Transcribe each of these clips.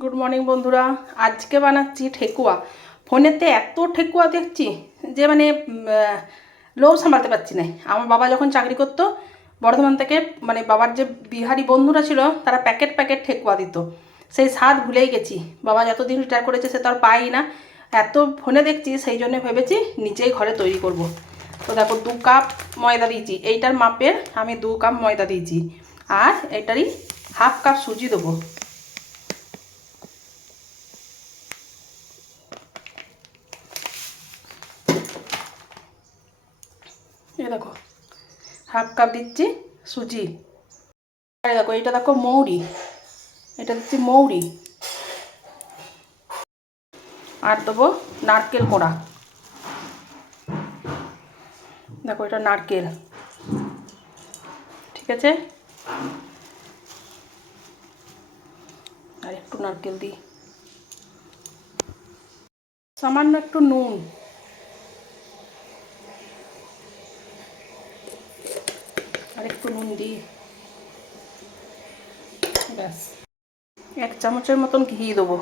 Good morning বন্ধুরা, আজকে বানাচ্ছি ঠেকুয়া। ফোনেতে এত ঠেকুয়া দেখছি যে মানে লোভ সামলাতে পারছি না। আমার বাবা যখন চাকরি করতো বর্ধমান থেকে, মানে বাবার যে বিহারি বন্ধুরা ছিল তারা প্যাকেট প্যাকেট ঠেকুয়া দিত, সেই স্বাদ ভুলেই গেছি। বাবা যতদিন রিটায়ার করেছে সে তো আর পাই না, এত ফোনে দেখছি, সেই জন্য ভেবেছি নিজেই ঘরে তৈরি করব। তো দেখো 2 কাপ ময়দা দিয়েছি, এইটার মাপের আমি 2 কাপ ময়দা দিয়েছি, আর এটারই হাফ কাপ সুজি দেবো। এই দেখো হাফ কাপ দিচ্ছি সুজি। আর দেখো এটা দেখো মৌরি, এটা দিচ্ছি মৌরি। আর দেবো নারকেল কোড়া, দেখো এটা নারকেল, ঠিক আছে। আর একটু নারকেল দিই, সামান্য একটু নুন, আর একটু নুন দিই, ব্যাস। 1 চামচের মতন ঘি দেবো।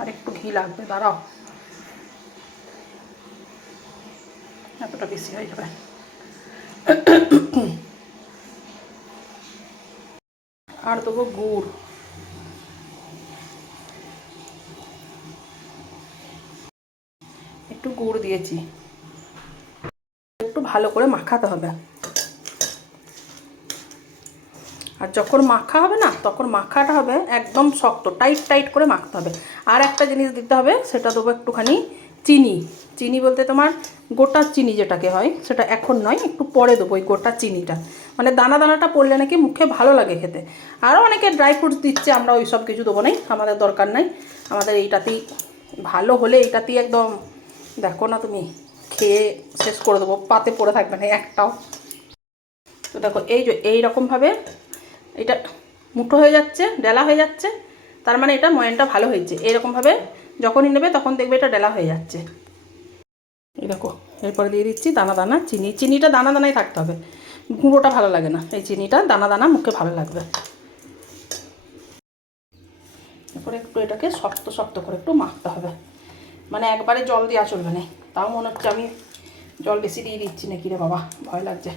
আর একটু ঘি লাগবে, দাঁড়াও, এতটা বেশি হয়ে যাবে। আর দেবো গুড়, একটু গুড় দিয়েছি। একটু ভালো করে মাখাতে হবে, আর যখন মাখা হবে না তখন মাখাটা হবে একদম শক্ত, টাইট টাইট করে মাখতে হবে। আর একটা জিনিস দিতে হবে, সেটা দেবো একটুখানি চিনি। চিনি বলতে তোমার গোটা চিনি যেটাকে হয়, সেটা এখন নয়, একটু পরে দেবো ওই গোটা চিনিটা। মানে দানা দানাটা পড়লে নাকি মুখে ভালো লাগে খেতে। আরও অনেকে ড্রাই ফ্রুটস দিচ্ছে, আমরা ওই সব কিছু দেবো নাই, আমাদের দরকার নাই। আমাদের এইটাতেই ভালো হলে এইটাতেই একদম দেখো না তুমি খেয়ে শেষ করে দেবো, পাতে পড়ে থাকবে না একটাও। তো দেখো এই যে এইরকমভাবে এটা মুঠো হয়ে যাচ্ছে, ডেলা হয়ে যাচ্ছে, তার মানে এটা ময়ানটা ভালো হয়েছে। এরকমভাবে যখনই নেবে তখন দেখবে এটা ডেলা হয়ে যাচ্ছে। এই দেখো এরপরে দিয়ে দিচ্ছি দানা দানা চিনি। চিনিটা দানা দানাই থাকতে হবে, গুঁড়োটা ভালো লাগে না, এই চিনিটা দানা দানা মুখে ভালো লাগবে। এরপরে একটু এটাকে শক্ত শক্ত করে একটু মাখতে হবে, মানে একবারে জল দেওয়া চলবে না। তাও মনে হচ্ছে আমি জল বেশি দিয়ে দিচ্ছি নাকি রে বাবা, ভয় লাগছে।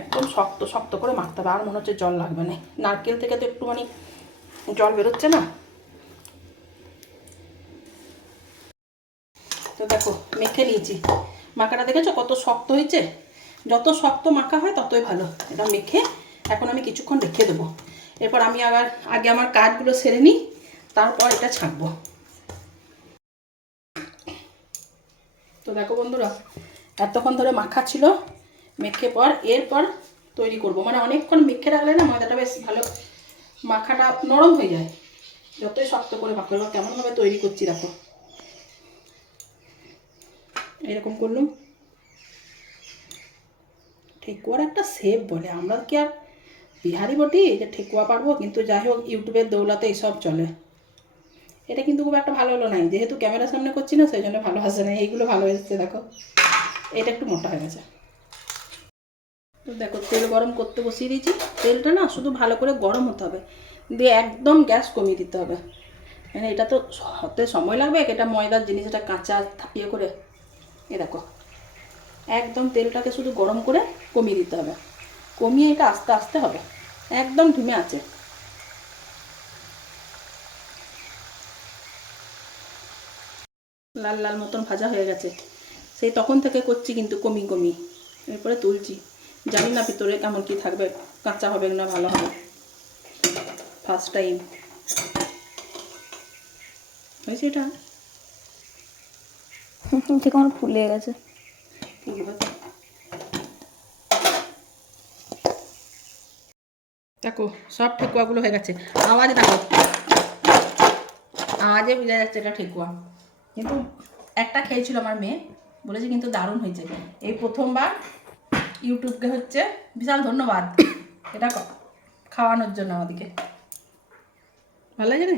একদম শক্ত শক্ত করে মাখতে হবে, আর মনে হচ্ছে জল লাগবে না। নারকেল থেকে তো একটুখানি জল বেরোচ্ছে না। তো দেখো মেখে নিয়েছি, মাখাটা দেখেছো কত শক্ত হয়েছে। যত শক্ত মাখা হয় ততই ভালো। এটা মেখে এখন আমি কিছুক্ষণ রেখে দেবো। এরপর আমি আগে আমার কাজগুলো সেরে নিই, তারপর এটা ছাঁকবো। তো দেখো বন্ধুরা, এতক্ষণ ধরে মাখা ছিল, মেখে পর এরপর তৈরি করব। মানে অনেকক্ষণ মেখে রাখলে না ময়দাটা বেশ ভালো মাখাটা নরম হয়ে যায়। যতই শক্ত করে মাখো, এবার কেমনভাবে তৈরি করছি দেখো, এরকম করলাম। ঠেকুয়ার একটা শেপ বলে, আমরা কি আর বিহারি বটি যে ঠেকুয়া পারবো, কিন্তু যাই হোক ইউটিউবের দৌলাতে এইসব চলে। এটা কিন্তু খুব একটা ভালো হলো নাই, যেহেতু ক্যামেরার সামনে করছি না সেই জন্য ভালো আসে না। এইগুলো ভালো এসেছে দেখো, এটা একটু মোটা হয়ে গেছে। তো দেখো তেল গরম করতে বসিয়ে দিয়েছি। তেলটা না শুধু ভালো করে গরম হতে হবে, দিয়ে একদম গ্যাস কমিয়ে দিতে হবে। মানে এটা তো হতে সময় লাগবে, এটা ময়দার জিনিস, এটা কাঁচা ইয়ে করে। এ দেখো একদম তেলটাকে শুধু গরম করে কমিয়ে দিতে হবে, কমিয়ে এটা আস্তে আস্তে হবে, একদম ধিমে আছে। লাল লাল মতন ভাজা হয়ে গেছে, সেই তখন থেকে করছি কিন্তু কমিয়ে কমিয়ে। এরপরে তুলছি, জানি না ভিতরে কেমন কি থাকবে, কাঁচা হবে না ভালো হবে, ফার্স্ট টাইম হয়েছে এটা। কেমন ফুলে গেছে, দেখো সব ঠেকুয়াগুলো হয়ে গেছে। আওয়াজ দেখো, আওয়াজে বোঝা যাচ্ছে এটা ঠেকুয়া। কিন্তু একটা খেয়েছিল আমার মেয়ে, বলেছে কিন্তু দারুণ হয়েছে। এই প্রথমবার ইউটিউবকে হচ্ছে বিশাল ধন্যবাদ এটা খাওয়ানোর জন্য আমাদেরকে। ভালো লাগে না?